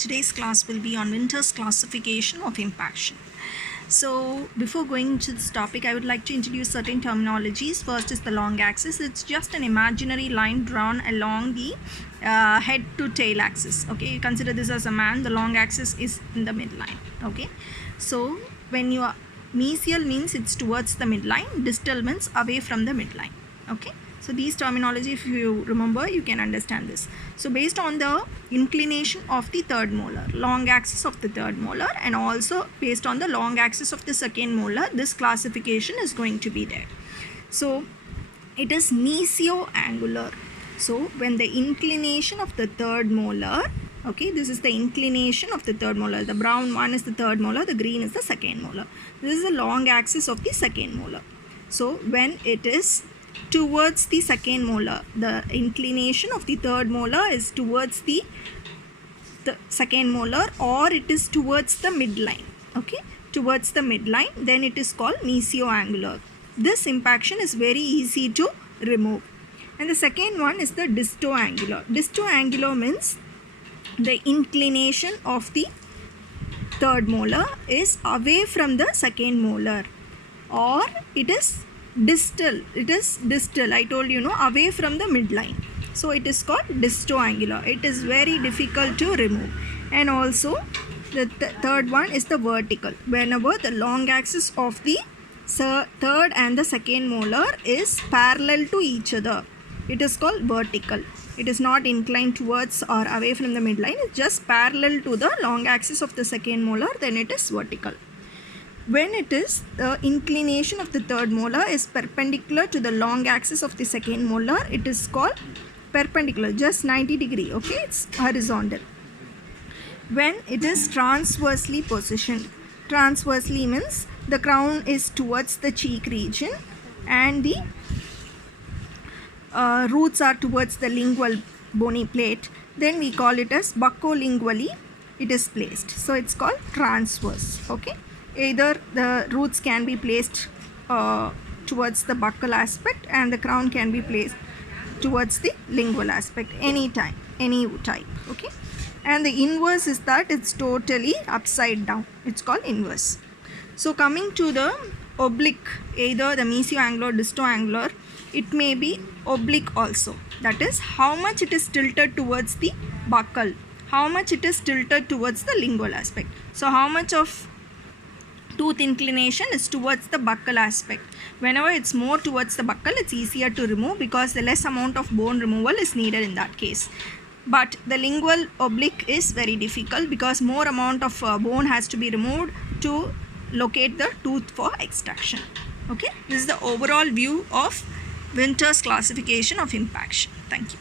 Today's class will be on Winter's classification of impaction. So before going to this topic, I would like to introduce certain terminologies. First is the long axis. It's just an imaginary line drawn along the head to tail axis. Okay, consider this as a man. The long axis is in the midline. Okay, so when you are mesial means it's towards the midline, distal means away from the midline. Okay, so these terminology, if you remember, you can understand this. So based on the inclination of the third molar, long axis of the third molar, and also based on the long axis of the second molar, this classification is going to be there. So it is Mesial Angular. So when the inclination of the third molar, okay, this is the inclination of the third molar. The brown one is the third molar, the green is the second molar. This is the long axis of the second molar. So when it is towards the second molar, the inclination of the third molar is towards the second molar, or it is towards the midline. Okay, towards the midline, then it is called Mesial Angular. This impaction is very easy to remove. And the second one is the disto-angular. Disto-angular means the inclination of the third molar is away from the second molar, or it is distal. It is distal, I told you, away from the midline. So it is called disto-angular. It is very difficult to remove. And also the third one is the vertical. Whenever the long axis of the third and the second molar is parallel to each other, it is called vertical. It is not inclined towards or away from the midline. It's just parallel to the long axis of the second molar, then it is vertical. When it is the inclination of the third molar is perpendicular to the long axis of the second molar, it is called perpendicular, just 90 degree. Okay, it's horizontal. When it is transversely positioned, transversely means the crown is towards the cheek region and the roots are towards the lingual bony plate, then we call it as buccolingually it is placed. So it's called transverse. Okay, either the roots can be placed towards the buccal aspect and the crown can be placed towards the lingual aspect, any type. Okay, and the inverse is that it's totally upside down. It's called inverse. So coming to the oblique, either the Mesial Angular, disto-angular, it may be oblique also. That is how much it is tilted towards the buccal, how much it is tilted towards the lingual aspect. So how much of tooth inclination is towards the buccal aspect. Whenever it's more towards the buccal, it's easier to remove because the less amount of bone removal is needed in that case. But the lingual oblique is very difficult because more amount of bone has to be removed to locate the tooth for extraction. Okay, this is the overall view of Winter's classification of impaction. Thank you.